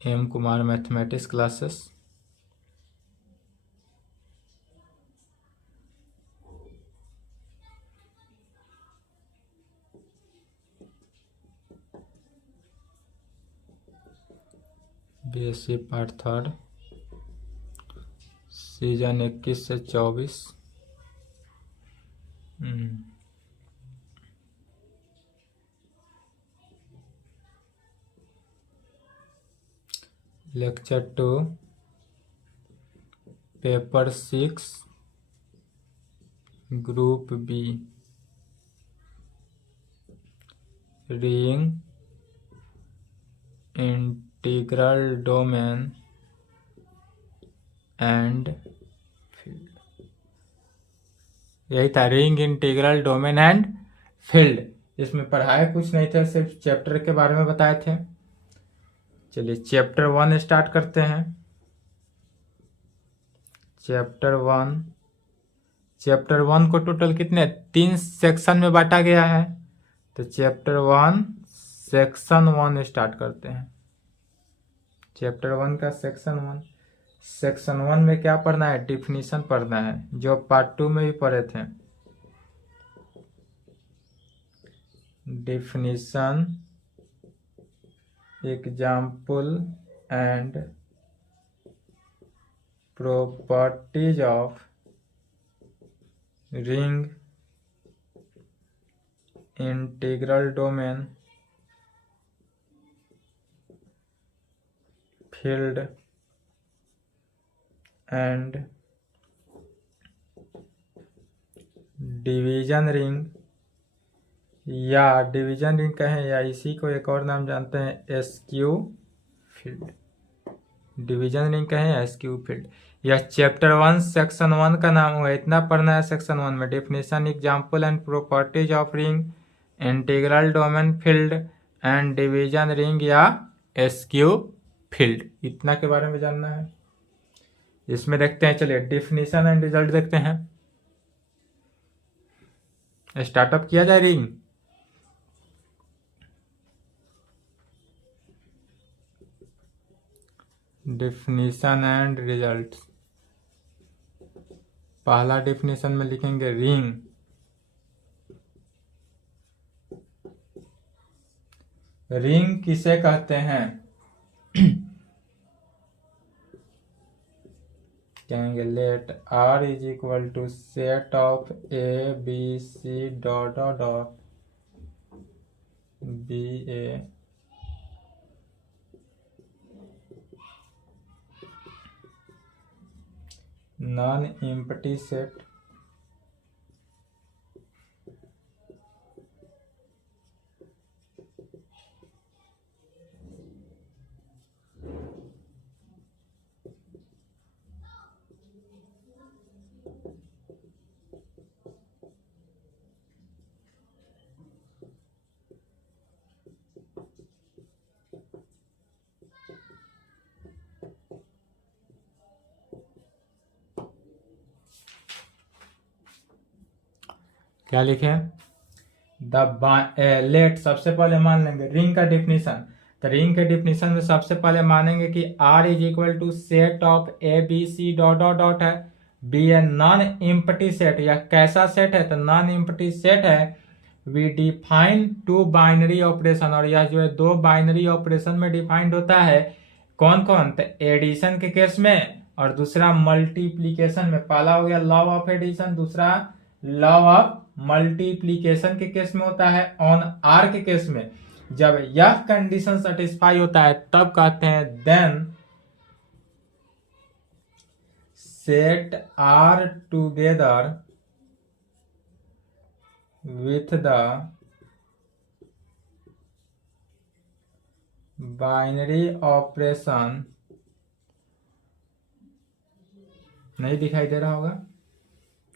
M Kumar mathematics classes. BSc part third, session 21 से 24। Lecture 2, paper 6, group B, ring, integral domain and field. यही था, ring, integral domain and field. इसमें पढ़ाया कुछ नहीं था, सिर्फ चैप्टर के बारे में बताए थे। चलिए चैप्टर 1 स्टार्ट करते हैं। चैप्टर 1 को टोटल कितने 3 सेक्शन में बांटा गया है। तो चैप्टर 1 सेक्शन 1 स्टार्ट करते हैं। चैप्टर 1 का सेक्शन 1 में क्या पढ़ना है? डिफिनीशन पढ़ना है, जो पार्ट 2 में भी पढ़े थे। Definition, example and properties of ring, integral domain, field and division ring, या डिवीजन रिंग कहें या इसी को एक और नाम जानते हैं एसक्यू फील्ड। डिवीजन रिंग कहें या एसक्यू फील्ड। यह चैप्टर 1 सेक्शन 1 का नाम हुआ। इतना पढ़ना है सेक्शन 1 में। Definition, example and properties of ring, integral domain, field and division ring या एसक्यू फील्ड, इतना के बारे में जानना है। इसमें देखते हैं, चलिए डिफिनेशन एंड रिजल्ट देखते हैं। स्टार्टअप किया जाए रिंग। Definition and result. पहला डिफिनेशन में लिखेंगे रिंग। रिंग किसे कहते हैं? कहेंगे let R is equal to set of A B C dot dot dot B A non empty set क्या लिखे? लेट, सबसे पहले मान लेंगे रिंग का डिफिनीशन। तो रिंग के डिफिनीशन में सबसे पहले मानेंगे कि R is equal to set of A B C dot dot dot है। Be a non empty set. या कैसा सेट है? तो नॉन एम्प्टी सेट है। वी डिफाइन 2 बाइनरी ऑपरेशन, और यह जो है 2 बाइनरी ऑपरेशन में डिफाइंड होता है। कौन कौन? तो एडिशन के केस में और दूसरा मल्टीप्लीकेशन में। पहला हो गया लॉ ऑफ एडिशन, दूसरा लॉ ऑफ मल्टीप्लीकेशन के केस में होता है। ऑन आर के केस में जब यह कंडीशन सेटिस्फाई होता है तब कहते हैं then set R together with the binary operation. नहीं दिखाई दे रहा होगा,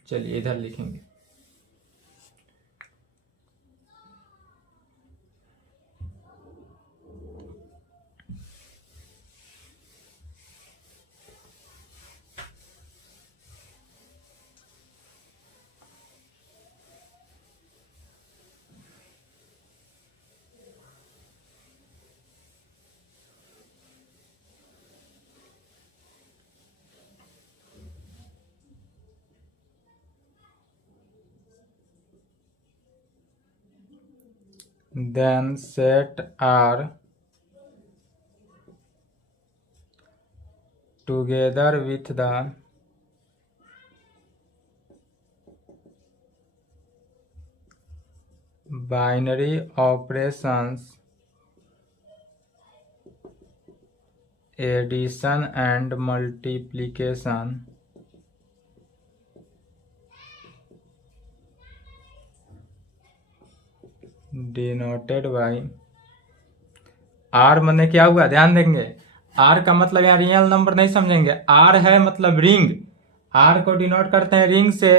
चलिए इधर लिखेंगे। then set R together with the binary operations addition and multiplication denoted by R। मैंने क्या हुआ ध्यान देंगे, R का मतलब यहाँ रियल नंबर नहीं समझेंगे, R है मतलब रिंग, R को डिनोट करते हैं रिंग से,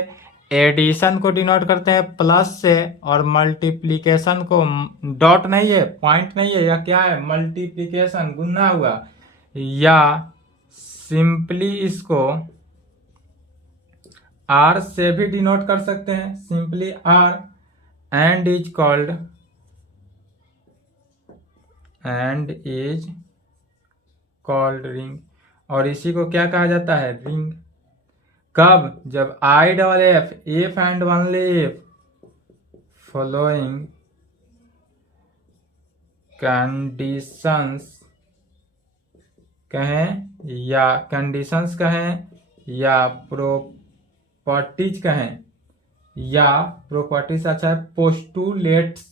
एडिशन को डिनोट करते हैं प्लस से, और मल्टीप्लीकेशन को डॉट नहीं है, पॉइंट नहीं है, या क्या है मल्टीप्लीकेशन गुना हुआ, या सिंपली इसको R से भी डिनोट कर सकते हैं, simply R, and is called ring. और इसी को क्या कहा जाता है, रिंग। कब, जब I double F if and only if following conditions कहें या प्रॉपर्टीज कहें, या प्रॉपर्टीज अच्छा है, पोस्टुलेट्स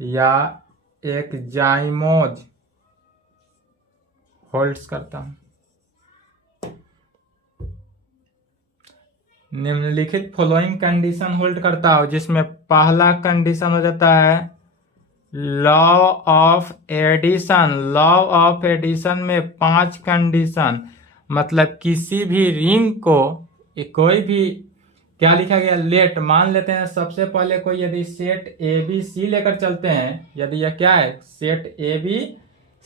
या एग्जाइमोज होल्ड्स करता हूं। निम्नलिखित फॉलोइंग कंडीशन होल्ड करता हो, जिसमें पहला कंडीशन हो जाता है लॉ ऑफ एडिशन में 5 कंडीशन, मतलब किसी भी रिंग को कोई भी क्या लिखा गया, लेट मान लेते हैं, सबसे पहले कोई यदि सेट ए बी सी लेकर चलते हैं, यदि यह क्या है सेट ए बी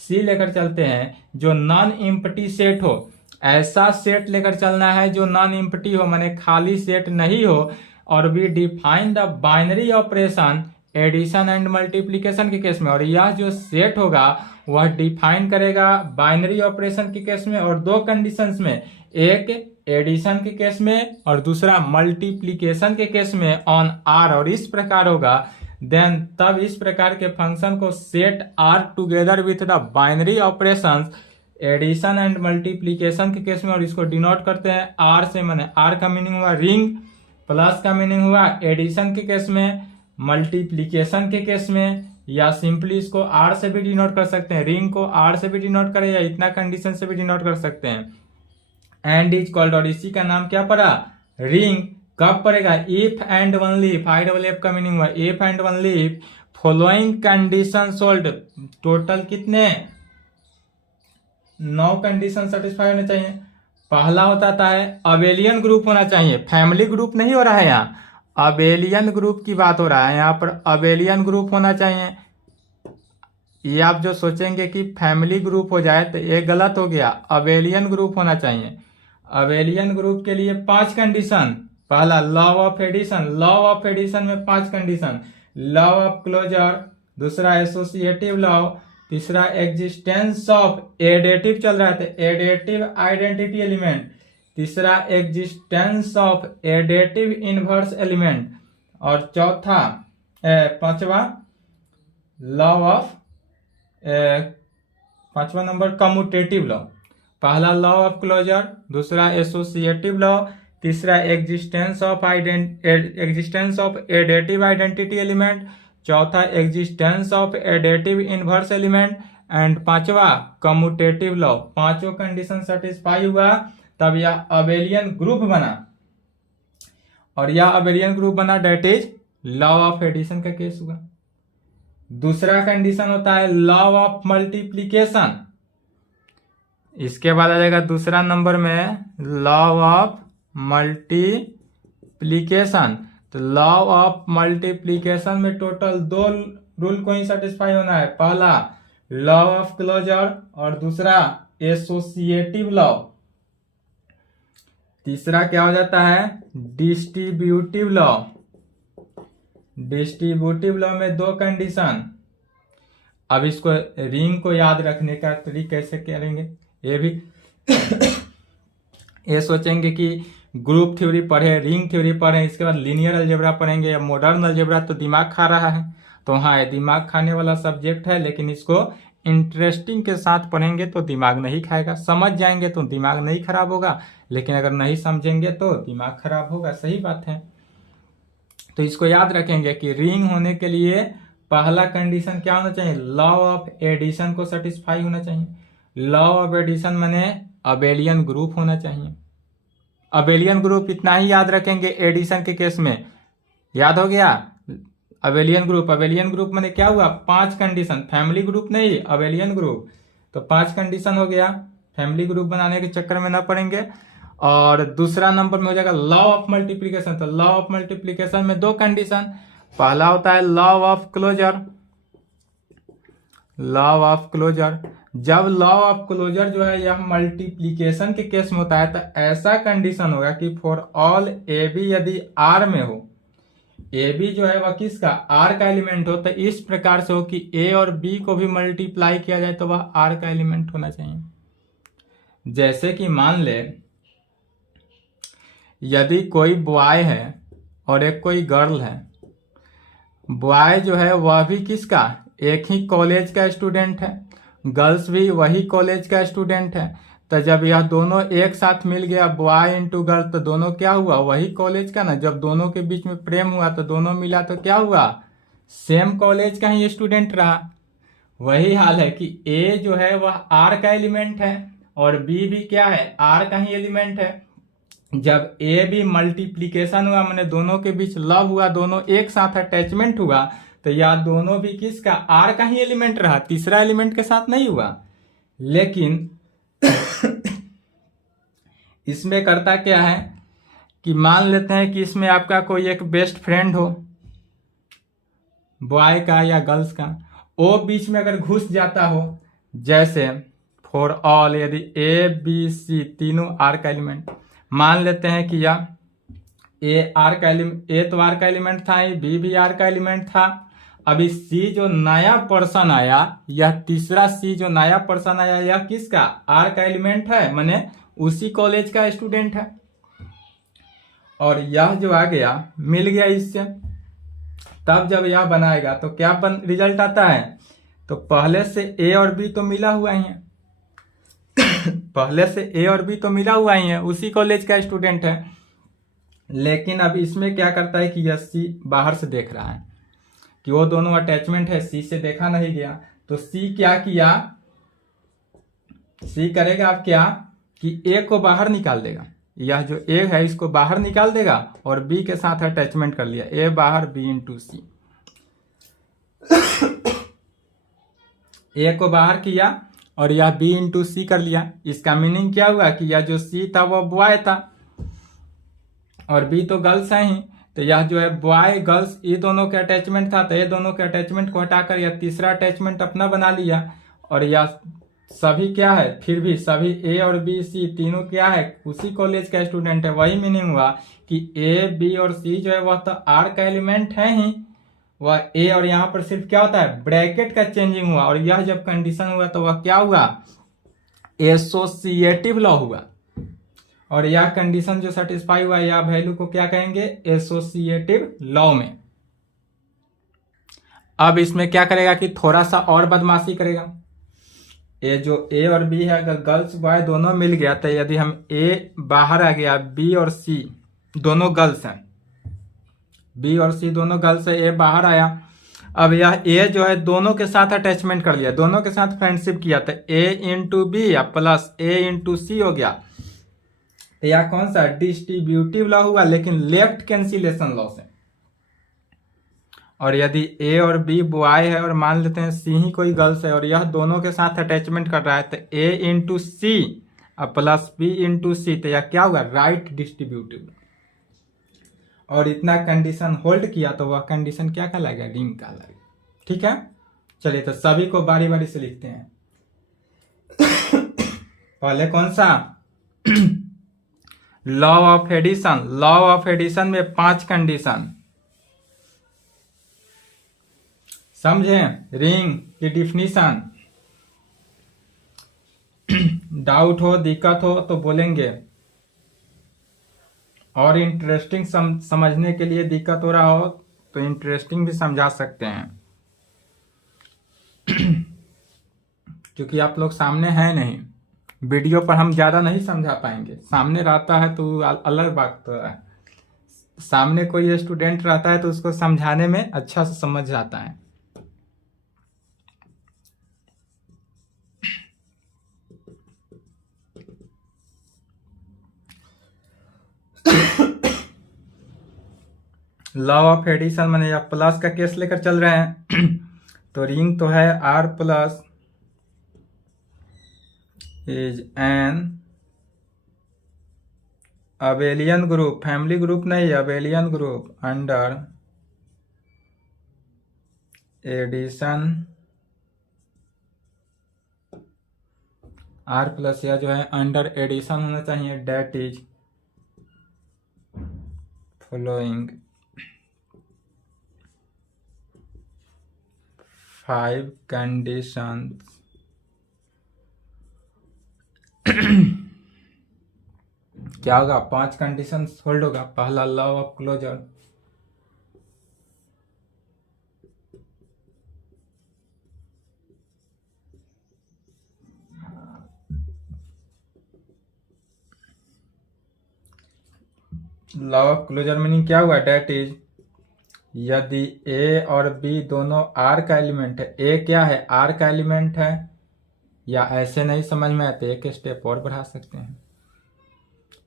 सी लेकर चलते हैं जो नॉन इम्पटी सेट हो, ऐसा सेट लेकर चलना है जो नॉन इम्पटी हो, माने खाली सेट नहीं हो, और we define the binary operation addition and multiplication के केस में, और यह जो सेट होगा वह डिफाइन करेगा बाइनरी ऑपरेशन के केस में और 2 कंडीशंस में, एक एडिशन के केस में और दूसरा मल्टीप्लीकेशन के केस में ऑन आर, और इस प्रकार होगा देन तब इस प्रकार के फंक्शन को set R together with the binary operations addition and multiplication के केस में, और इसको डिनोट करते हैं आर से, माने आर का मीनिंग हुआ रिंग, प्लस का मीनिंग हुआ एडिशन के केस में, मल्टीप्लीकेशन के केस में, या सिंपली इसको आर से भी डिनोट कर सकते हैं, रिंग को आर से भी डिनोट करें या इतना कंडीशन से भी डिनोट कर सकते हैं। एंड इज कॉल्ड, और इसी का नाम क्या पड़ा, रिंग। कब पड़ेगा, if and only if, I double F का मीनिंग हुआ if and only if following condition sold, total कितने 9 कंडीशन सेटिस्फाई होने चाहिए। पहला होता है अबेलियन ग्रुप होना चाहिए, फैमिली ग्रुप नहीं हो रहा है यहाँ, अबेलियन ग्रुप की बात हो रहा है यहाँ पर, अबेलियन ग्रुप होना चाहिए। ये आप जो सोचेंगे कि फैमिली ग्रुप हो जाए तो ये गलत हो गया, अबेलियन ग्रुप होना चाहिए। अबेलियन ग्रुप के लिए 5 कंडीशन, पहला लॉ ऑफ एडिशन में 5 कंडीशन, लॉ ऑफ क्लोजर, दूसरा एसोसिएटिव लॉ, तीसरा एग्जिस्टेंस ऑफ एडेटिव चल रहा है एडेटिव आइडेंटिटी एलिमेंट, तीसरा existence of additive inverse element, और चौथा 5वां लॉ ऑफ 5वां नंबर कम्यूटेटिव लॉ। पहला लॉ ऑफ क्लोजर, दूसरा एसोसिएटिव लॉ, तीसरा existence of additive identity element, चौथा existence of additive inverse element, and 5वां कम्यूटेटिव लॉ। 5 कंडीशन सेटिस्फाई हुआ तब यह अबेलियन ग्रुप बना, और यह अबेलियन ग्रुप बना, that is law of addition का केस हुआ। दूसरा कंडीशन होता है लॉ ऑफ मल्टीप्लीकेशन, इसके बाद आ जाएगा दूसरा नंबर में लॉ ऑफ मल्टीप्लीकेशन। तो लॉ ऑफ मल्टीप्लीकेशन में टोटल 2 रूल को ही सेटिस्फाई होना है, पहला लॉ ऑफ क्लोजर और दूसरा एसोसिएटिव लॉ। तीसरा क्या हो जाता है, डिस्ट्रीब्यूटिव लॉ। डिस्ट्रीब्यूटिव लॉ में 2 कंडीशन। अब इसको रिंग को याद रखने का तरीका कैसे करेंगे, ये भी ये सोचेंगे कि ग्रुप थ्योरी पढ़े, रिंग थ्योरी पढ़े, इसके बाद लीनियर अलजेब्रा पढ़ेंगे या मॉडर्न अलजेब्रा, तो दिमाग खा रहा है। तो हाँ, ये दिमाग खाने वाला सब्जेक्ट है, लेकिन इसको इंटरेस्टिंग के साथ पढ़ेंगे तो दिमाग नहीं खाएगा। समझ जाएंगे तो दिमाग नहीं खराब होगा, लेकिन अगर नहीं समझेंगे तो दिमाग खराब होगा। सही बात है। तो इसको याद रखेंगे कि रिंग होने के लिए पहला कंडीशन क्या होना चाहिए, लॉ ऑफ एडिशन को सेटिस्फाई होना चाहिए। लॉ ऑफ एडिशन माने अबेलियन ग्रुप होना चाहिए। अबेलियन ग्रुप इतना ही याद रखेंगे एडिशन के केस में। याद हो गया, अबेलियन ग्रुप। अबेलियन ग्रुप माने क्या हुआ, 5 कंडीशन। फैमिली ग्रुप नहीं, अबेलियन ग्रुप। तो 5 कंडीशन हो गया। फैमिली ग्रुप बनाने के चक्कर में ना पड़ेंगे। और दूसरा नंबर में हो जाएगा लॉ ऑफ मल्टीप्लीकेशन। तो लॉ ऑफ मल्टीप्लीकेशन में 2 कंडीशन। पहला होता है law of closure. Law of closure, जब लॉ ऑफ क्लोजर जो है यह मल्टीप्लीकेशन के केस में होता है, तो ऐसा कंडीशन होगा कि फॉर ऑल ए बी, यदि आर में हो, ए बी जो है वह किसका, आर का एलिमेंट हो, तो इस प्रकार से हो कि ए और बी को भी मल्टीप्लाई किया जाए तो वह आर का एलिमेंट होना चाहिए। जैसे कि मान ले, यदि कोई बॉय है और एक कोई गर्ल है, बॉय जो है वह भी किसका, एक ही कॉलेज का स्टूडेंट है, गर्ल्स भी वही कॉलेज का स्टूडेंट है, तो जब यह दोनों एक साथ मिल गया बॉय इंटू गर्ल, तो दोनों क्या हुआ, वही कॉलेज का ना। जब दोनों के बीच में प्रेम हुआ तो दोनों मिला तो क्या हुआ, सेम कॉलेज का ही स्टूडेंट रहा। वही हाल है कि ए जो है वह आर का एलिमेंट है और बी भी क्या है, आर का ही एलिमेंट है। जब ए बी मल्टीप्लीकेशन हुआ, मैंने दोनों के बीच लव हुआ, दोनों एक साथ अटैचमेंट हुआ, तो यह दोनों भी किसका, आर का ही एलिमेंट रहा, तीसरा एलिमेंट के साथ नहीं हुआ। लेकिन इसमें करता क्या है कि मान लेते हैं कि इसमें आपका कोई एक बेस्ट फ्रेंड हो, बॉय का या गर्ल्स का, वो बीच में अगर घुस जाता हो, जैसे फॉर ऑल, यदि ए बी सी तीनों आर का एलिमेंट, मान लेते हैं कि यह ए आर का एलिमेंट, ए तो आर का एलिमेंट था, बी भी आर का एलिमेंट था। अभी सी जो नया पर्सन आया, यह तीसरा सी जो नया पर्सन आया, यह किसका, आर का एलिमेंट है, माने उसी कॉलेज का स्टूडेंट है। और यह जो आ गया मिल गया इससे, तब जब यह बनाएगा तो क्या रिजल्ट आता है, तो पहले से ए और बी तो मिला हुआ ही है पहले से ए और बी तो मिला हुआ ही है, उसी कॉलेज का स्टूडेंट है। लेकिन अब इसमें क्या करता है कि यह सी बाहर से देख रहा है कि वो दोनों अटैचमेंट है, सी से देखा नहीं गया, तो सी क्या किया, सी करेगा अब क्या कि ए को बाहर निकाल देगा, यह जो ए है इसको बाहर निकाल देगा और बी के साथ अटैचमेंट कर लिया, ए बाहर बी इंटू सी। ए को बाहर किया और यह बी इंटू सी कर लिया। इसका मीनिंग क्या हुआ कि यह जो सी था वह बॉय था और बी तो गर्ल्स है ही, तो यह जो है बॉय गर्ल्स ये दोनों के अटैचमेंट था, तो ये दोनों के अटैचमेंट को हटाकर यह तीसरा अटैचमेंट अपना बना लिया। और यह सभी क्या है, फिर भी सभी ए और बी सी तीनों क्या है, उसी कॉलेज का स्टूडेंट है। वही मीनिंग हुआ कि ए बी और सी जो है वह तो आर का एलिमेंट है ही, वह ए और यहाँ पर सिर्फ क्या होता है, ब्रैकेट का चेंजिंग हुआ। और यह जब कंडीशन हुआ तो वह क्या हुआ, एसोसिएटिव लॉ हुआ। और यह कंडीशन जो सेटिस्फाई हुआ, यह वैल्यू को क्या कहेंगे, एसोसिएटिव लॉ में। अब इसमें क्या करेगा कि थोड़ा सा और बदमाशी करेगा। ये जो ए और बी है, अगर गर्ल्स बॉय दोनों मिल गया, तो यदि हम ए बाहर आ गया, बी और सी दोनों गर्ल्स हैं, बी और सी दोनों गर्ल्स है, ए बाहर आया, अब यह ए जो है दोनों के साथ अटैचमेंट कर लिया, दोनों के साथ फ्रेंडशिप किया, तो ए इंटू बी या प्लस ए इंटू सी हो गया। तो यह कौन सा, डिस्ट्रीब्यूटिव लॉ हुआ, लेकिन लेफ्ट कैंसिलेशन लॉ से। और यदि ए और बी बॉय है और मान लेते हैं सी ही कोई गर्ल्स है और यह दोनों के साथ अटैचमेंट कर रहा है, तो a into c plus b into c, तो यह क्या हुआ, राइट डिस्ट्रीब्यूटिव। और इतना कंडीशन होल्ड किया तो वह कंडीशन क्या कहलाएगा, रिंग कहलाएगा। ठीक है, चलिए तो सभी को बारी बारी से लिखते हैं। पहले कौन सा, law of addition. Law of addition में 5 कंडीशन, समझे। रिंग की डिफिनीशन, डाउट हो, दिक्कत हो तो बोलेंगे, और इंटरेस्टिंग समझने के लिए दिक्कत हो रहा हो तो इंटरेस्टिंग भी समझा सकते हैं। क्योंकि आप लोग सामने हैं नहीं, वीडियो पर हम ज़्यादा नहीं समझा पाएंगे। सामने रहता है तो अलग बात तो है। सामने कोई स्टूडेंट रहता है तो उसको समझाने में अच्छा से समझ जाता है। लॉ ऑफ एडिशन मैंने या प्लस का केस लेकर चल रहे हैं तो रिंग तो है R plus is an abelian group, family group नहीं, abelian group under addition. R plus या जो है अंडर एडिशन होना चाहिए, डेट इज फॉलोइंग 5 कंडीशंस। क्या होगा? 5 कंडीशन होल्ड होगा। पहला law of closure, law of closure meaning क्या हुआ? डेट इज यदि ए और बी दोनों आर का एलिमेंट है, ए क्या है? आर का एलिमेंट है, या ऐसे नहीं समझ में आते एक स्टेप और बढ़ा सकते हैं।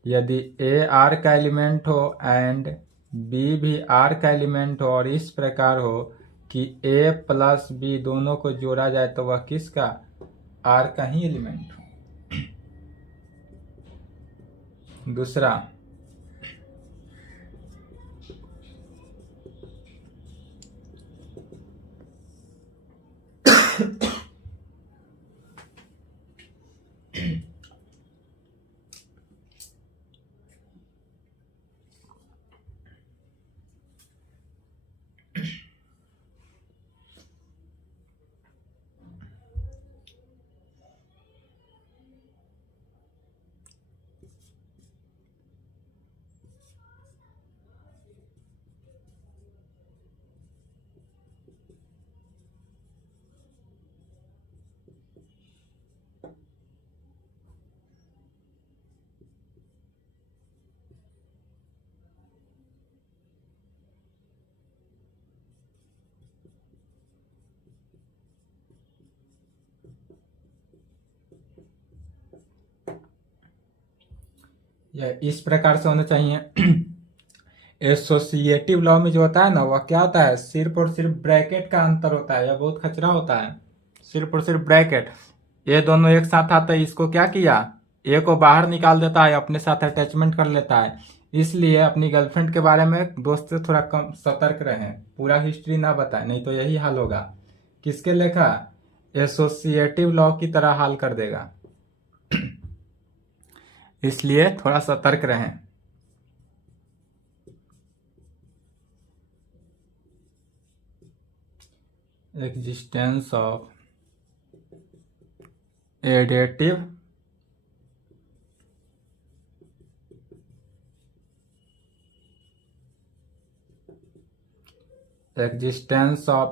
यदि ए आर का एलिमेंट हो एंड बी भी आर का एलिमेंट हो और इस प्रकार हो कि ए प्लस बी दोनों को जोड़ा जाए तो वह किसका? आर का ही एलिमेंट हो। दूसरा, यह इस प्रकार से होना चाहिए। एसोसिएटिव लॉ में जो होता है ना, वह क्या होता है? सिर्फ और सिर्फ ब्रैकेट का अंतर होता है। यह बहुत खचरा होता है। सिर्फ और सिर्फ ब्रैकेट, ये दोनों एक साथ आते हैं। इसको क्या किया? ए को बाहर निकाल देता है, अपने साथ अटैचमेंट कर लेता है। इसलिए अपनी गर्लफ्रेंड के बारे में दोस्त से थोड़ा कम सतर्क रहें, पूरा हिस्ट्री ना बताएं, नहीं तो यही हाल होगा। किसके लेखा? एसोसिएटिव लॉ की तरह हाल कर देगा। इसलिए थोड़ा सतर्क रहें। Existence of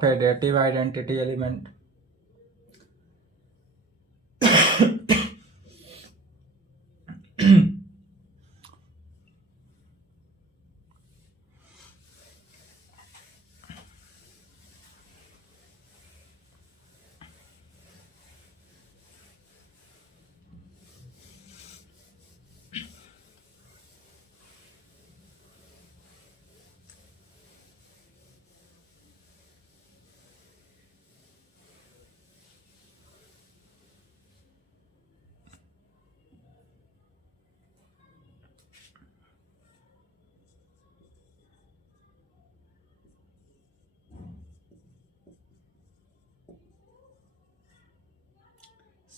additive identity element.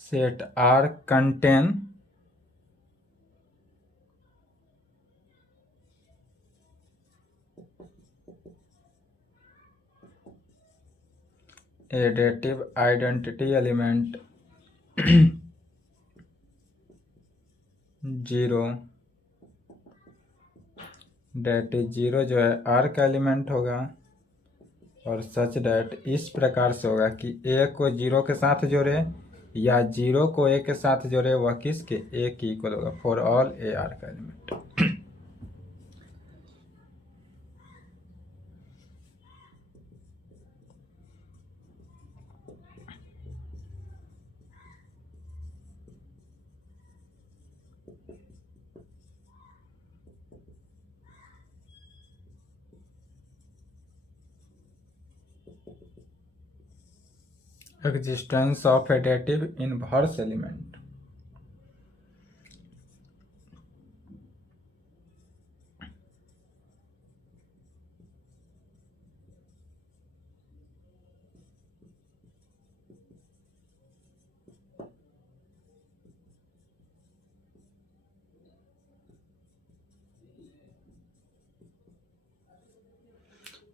set R contain additive identity element zero that is zero जो है आर का एलिमेंट होगा, और सच डेट इस प्रकार से होगा कि ए को जीरो के साथ जोड़े या जीरो को ए के साथ जोड़े, वह किसके ए की इक्वल होगा फॉर ऑल ए आर का element. Existence of additive inverse element।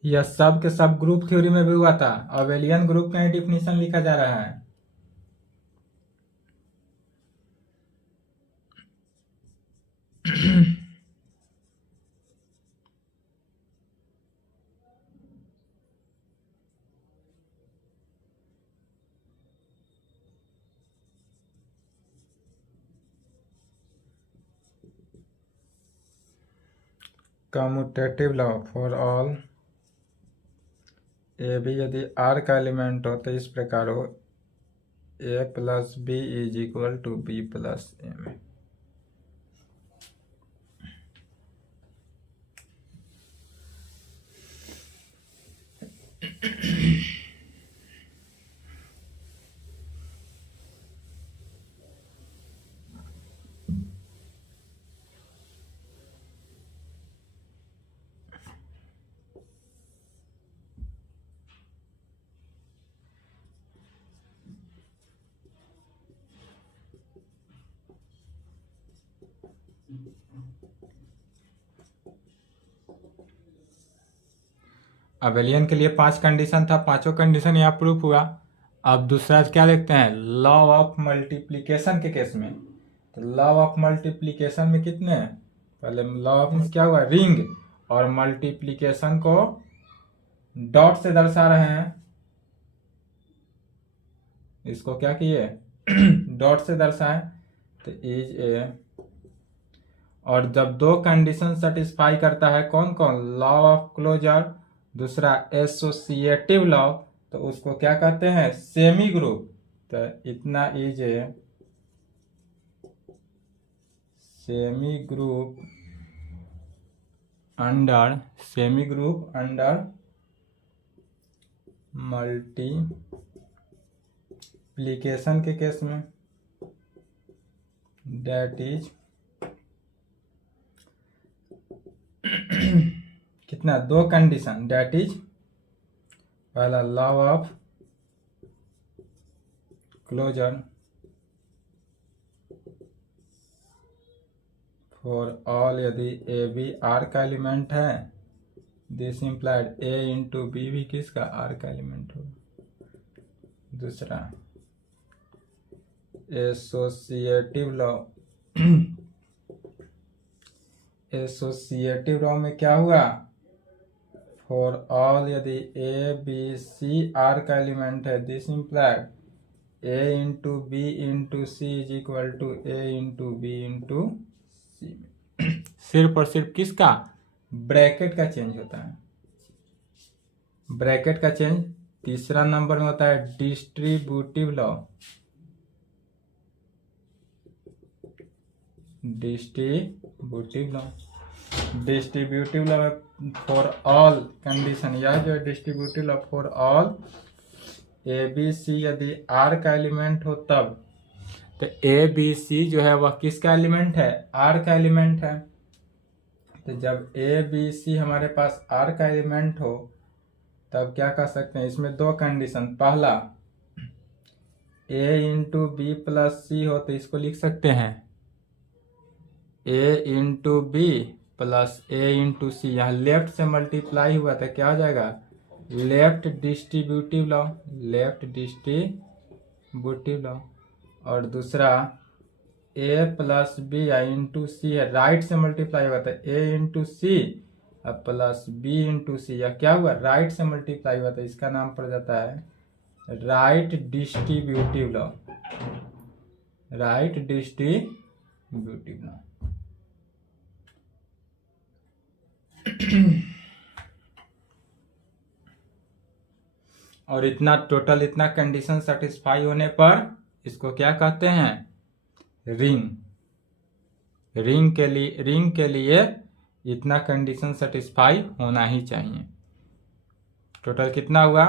यह सब के सब ग्रुप थ्योरी में भी हुआ था। अबेलियन ग्रुप का ही डिफिनीशन लिखा जा रहा है। कम्यूटेटिव लॉ फॉर ऑल ए भी यदि आर का एलिमेंट हो तो इस प्रकार हो a plus b is equal to b plus a में। अबेलियन के लिए 5 कंडीशन था, पांचों कंडीशन यहाँ प्रूफ हुआ। अब दूसरा क्या देखते हैं, लॉ ऑफ मल्टीप्लिकेशन के केस में। तो लॉ ऑफ मल्टीप्लिकेशन में कितने हैं, पहले लॉ ऑफ क्या हुआ, रिंग, और मल्टीप्लिकेशन को डॉट से दर्शा रहे हैं। इसको क्या किए डॉट से दर्शाए, तो इज ए, और जब दो कंडीशन सेटिस्फाई करता है कौन कौन, लॉ ऑफ क्लोजर, दूसरा एसोसिएटिव लॉ, तो उसको क्या कहते हैं, सेमी ग्रुप। तो इतना is a semi group under multiplication के केस में, दैट इज कितना, दो कंडीशन, दैट इज पहला law of closure for all, यदि ए बी आर का एलिमेंट है, this implied a into b भी किसका, आर का एलिमेंट होगा। दूसरा एसोसिएटिव लॉ, एसोसिएटिव लॉ में क्या हुआ, फॉर ऑल यदि ए बी सी आर का एलिमेंट है, this implied a into b into c is equal to a into b into c. सिर्फ और सिर्फ किसका, ब्रैकेट का चेंज होता है, ब्रैकेट का चेंज। तीसरा नंबर में होता है डिस्ट्रीब्यूटिव लॉ, डिस्ट्रीब्यूटिव लॉ में फॉर ऑल कंडीशन, यह जो distributive law for all a b c यदि आर का एलिमेंट हो तब, तो ए बी सी जो है वह किसका एलिमेंट है, आर का एलिमेंट है। तो जब ए बी सी हमारे पास आर का एलिमेंट हो तब क्या कर सकते हैं, इसमें दो कंडीशन, पहला ए इंटू बी प्लस सी हो तो इसको लिख सकते हैं ए इंटू बी प्लस ए इंटू सी, यहाँ लेफ्ट से मल्टीप्लाई हुआ था, क्या हो जाएगा, लेफ्ट डिस्ट्रीब्यूटिव लॉ। और दूसरा ए प्लस बी इंटू सी है, राइट से मल्टीप्लाई हुआ था, ए इंटू सी अब प्लस बी इंटू सी, यह क्या हुआ, राइट से मल्टीप्लाई हुआ था, इसका नाम पड़ जाता है right distributive law, right distributive law. और इतना टोटल इतना कंडीशन सेटिस्फाई होने पर इसको क्या कहते हैं, रिंग। रिंग के लिए इतना कंडीशन सेटिस्फाई होना ही चाहिए। टोटल कितना हुआ,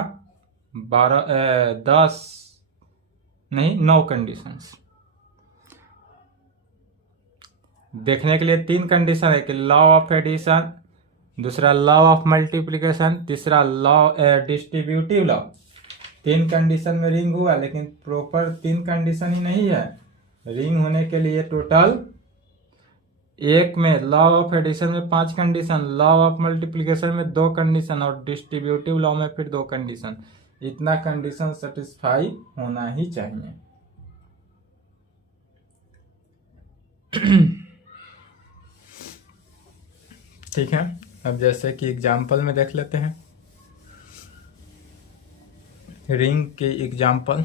9 कंडीशंस। देखने के लिए 3 कंडीशन है कि लॉ ऑफ एडिशन, दूसरा लॉ ऑफ मल्टीप्लिकेशन, तीसरा लॉ डिस्ट्रीब्यूटिव लॉ। 3 कंडीशन में रिंग हुआ, लेकिन प्रॉपर 3 कंडीशन ही नहीं है। रिंग होने के लिए टोटल एक में लॉ ऑफ एडिशन में 5 कंडीशन, लॉ ऑफ मल्टीप्लिकेशन में 2 कंडीशन और डिस्ट्रीब्यूटिव लॉ में फिर 2 कंडीशन। इतना कंडीशन सेटिस्फाई होना ही चाहिए। ठीक है, अब जैसे कि एग्जाम्पल में देख लेते हैं रिंग के example.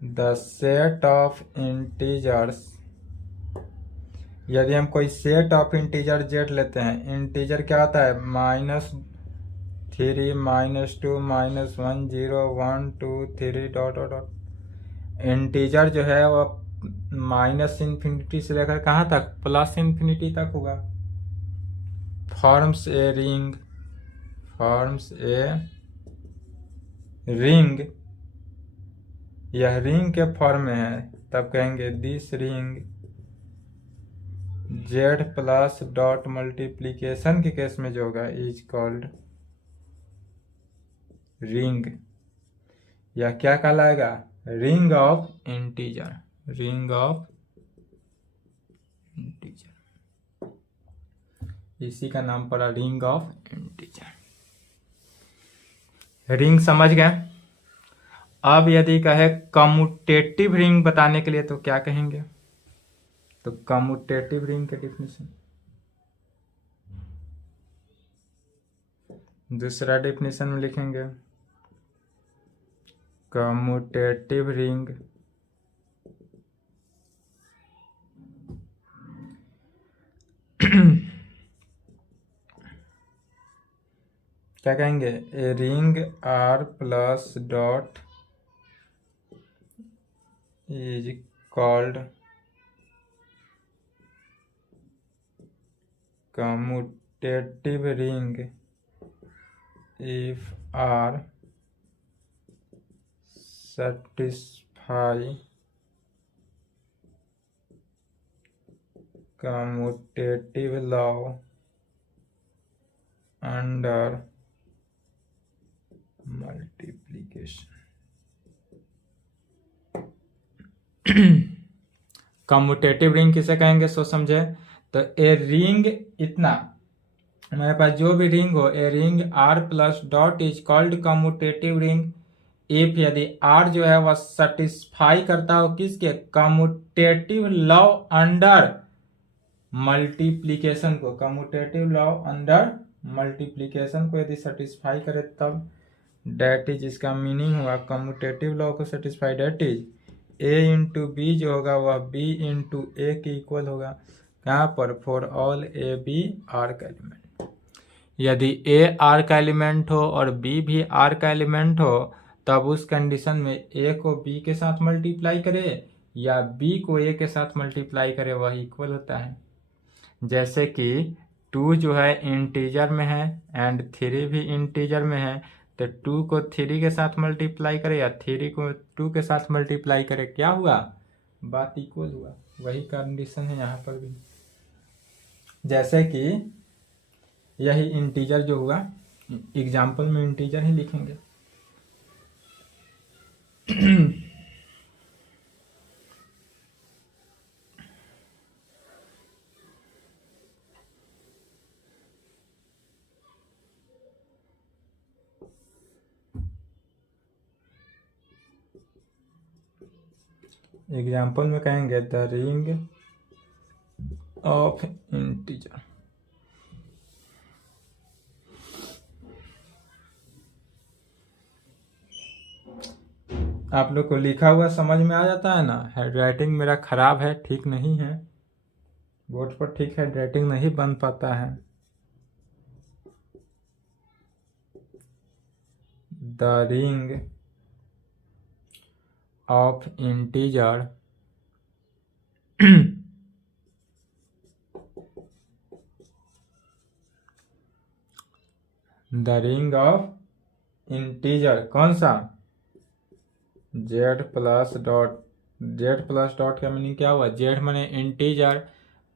The set of integers, यदि हम कोई सेट ऑफ इंटीजर जेड लेते हैं, इंटीजर क्या होता है, -3 -2 -1 0 1 2 3 डॉट डॉट डॉट। इंटीजर जो है वो -इन्फिनिटी से लेकर कहाँ तक, +इन्फिनिटी तक होगा। Forms a ring, forms a ring, यह रिंग के फॉर्म में है, तब कहेंगे this ring Z plus dot multiplication के केस में जो होगा इज कॉल्ड रिंग। यह क्या कहलाएगा, ring of integer, ring of integer, इसी का नाम पड़ा रिंग ऑफ इंटीजर। रिंग समझ गए। अब यदि कहे कम्यूटेटिव रिंग बताने के लिए तो क्या कहेंगे, तो कम्यूटेटिव रिंग के डेफिनेशन, दूसरा डेफिनेशन में लिखेंगे कम्यूटेटिव रिंग क्या कहेंगे, a ring R plus dot is called commutative ring if R satisfy commutative law under multiplication। Commutative ring किसे कहेंगे सो समझे, तो ए रिंग इतना, हमारे पास जो भी रिंग हो, a ring R plus dot is called commutative ring if, यदि आर जो है वह सेटिस्फाई करता हो किसके, कम्यूटेटिव लॉ अंडर मल्टीप्लीकेशन को, कम्यूटेटिव लॉ अंडर मल्टीप्लीकेशन को यदि सेटिस्फाई करे तब, डेट इज इसका मीनिंग हुआ कम्यूटेटिव लॉ को satisfy, that is a into b जो होगा वह बी इंटू ए के इक्वल होगा, कहाँ पर, for all a b R का एलिमेंट। यदि ए आर का एलिमेंट हो और बी भी आर का एलिमेंट हो, तब उस कंडीशन में ए को बी के साथ मल्टीप्लाई करे या बी को ए के साथ मल्टीप्लाई करे, वह इक्वल होता है। जैसे कि 2 जो है इंटीजर में है एंड 3 भी इंटीजर में है, तो 2 को 3 के साथ मल्टीप्लाई करे या 3 को 2 के साथ मल्टीप्लाई करे, क्या हुआ, बात इक्वल हुआ। वही कंडीशन है यहाँ पर भी, जैसे कि यही इंटीजर जो हुआ, एग्जाम्पल में इंटीजर ही लिखेंगे। एग्जाम्पल में कहेंगे द रिंग ऑफ इंटीजर। आप लोग को लिखा हुआ समझ में आ जाता है ना। हैंडराइटिंग मेरा खराब है, ठीक नहीं है, बोर्ड पर ठीक हैंडराइटिंग नहीं बन पाता है। The ring of integer the ring of integer कौन सा? जेड प्लस डॉट का मीनिंग क्या हुआ? जेड माने इंटीजर,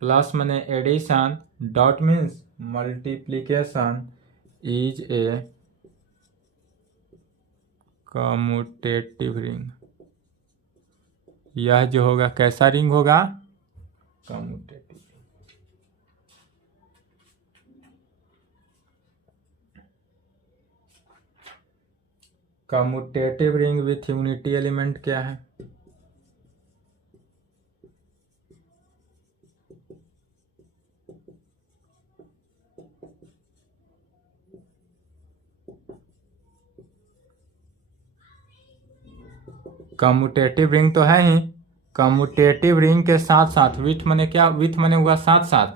प्लस माने addition, dot means multiplication, is a commutative ring. यह जो होगा कैसा रिंग होगा? Commutative. Commutative ring with unity element क्या है? कम्यूटेटिव रिंग तो है ही, कम्यूटेटिव रिंग के साथ साथ विथ माने क्या? विथ माने हुआ साथ साथ,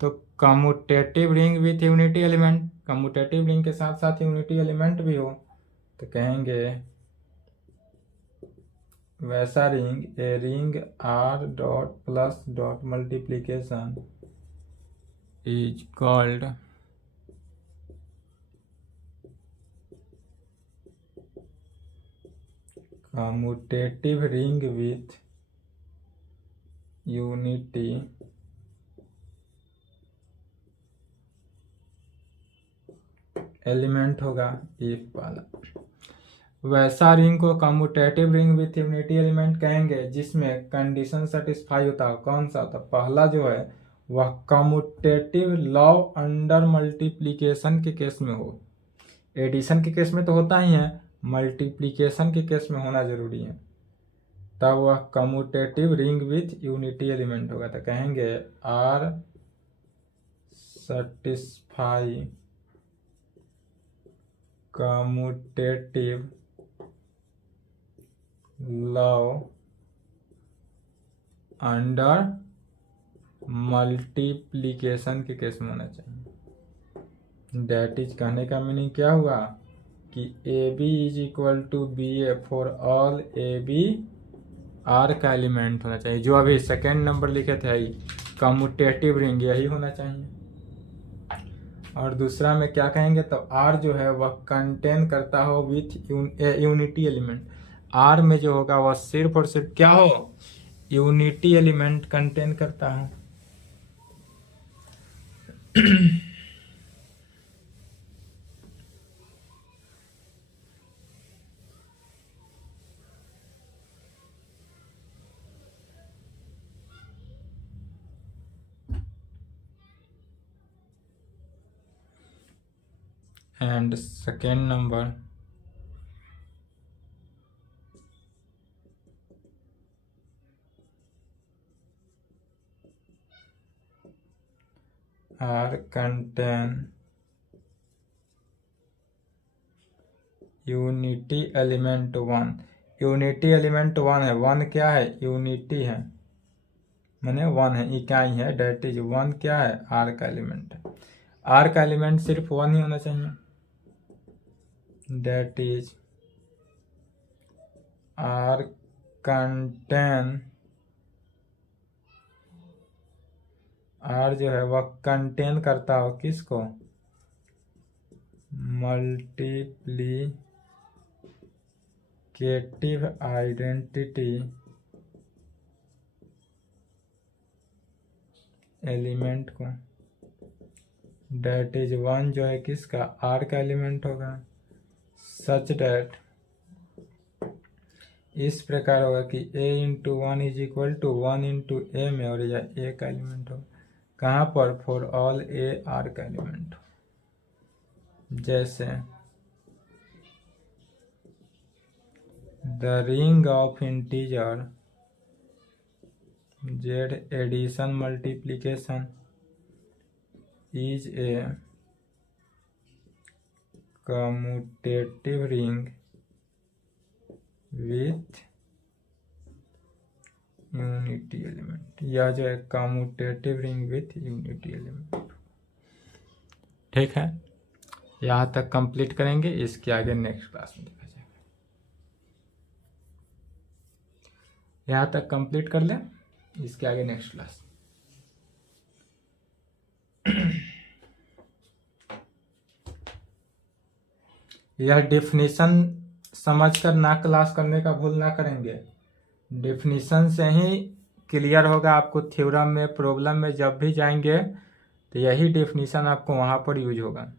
तो commutative ring with unity element, commutative ring के साथ साथ यूनिटी एलिमेंट भी हो तो कहेंगे वैसा ring, A ring R dot plus dot multiplication is called commutative ring with unity element होगा इफ वाला। वैसा रिंग को commutative ring with unity element कहेंगे जिसमें कंडीशन सेटिस्फाई होता है। कौन सा? तो पहला जो है वह कम्यूटेटिव लॉ अंडर मल्टीप्लीकेशन के केस में हो। एडिशन के केस में तो होता ही है, मल्टीप्लीकेशन के केस में होना जरूरी है, तब वह commutative ring with unity element होगा। तो कहेंगे R satisfy commutative law under multiplication के केस में होना चाहिए। डेट इज कहने का मीनिंग क्या हुआ कि a b is equal to b a for all a b R का एलिमेंट होना चाहिए। जो अभी सेकेंड नंबर लिखे थे कम्यूटेटिव रिंग, यही होना चाहिए। और दूसरा में क्या कहेंगे? तो आर जो है वह कंटेन करता हो विथ यूनिटी एलिमेंट। आर में जो होगा वह सिर्फ और सिर्फ क्या हो? यूनिटी एलिमेंट कंटेन करता हो। And second number R contain unity element one. Unity element one है। वन क्या है? यूनिटी है, माने वन है, इकाई है। डेट इज वन क्या है? आर का एलिमेंट है। आर का एलिमेंट सिर्फ वन ही होना चाहिए। That is R contain, R जो है वह कंटेन करता हो किसको? मल्टीप्लीकेटिव आइडेंटिटी एलिमेंट को। डेट इज वन जो है किसका? आर का एलिमेंट होगा। सच डेट इस प्रकार होगा कि a into one is equal to one into a में, और यह ए का एलिमेंट होगा। कहाँ पर? फॉर ऑल ए आर का एलिमेंट। जैसे the ring of integer Z addition multiplication is a commutative ring with unity element, या जो है commutative ring with unity element. ठीक है, यहाँ तक कंप्लीट करेंगे, इसके आगे नेक्स्ट क्लास में देखा जाएगा। यहाँ तक कंप्लीट कर लें, इसके आगे नेक्स्ट क्लास। यह डेफिनेशन समझकर ना क्लास करने का भूल ना करेंगे। डेफिनेशन से ही क्लियर होगा आपको। थ्योरम में, प्रॉब्लम में जब भी जाएंगे तो यही डेफिनेशन आपको वहाँ पर यूज होगा।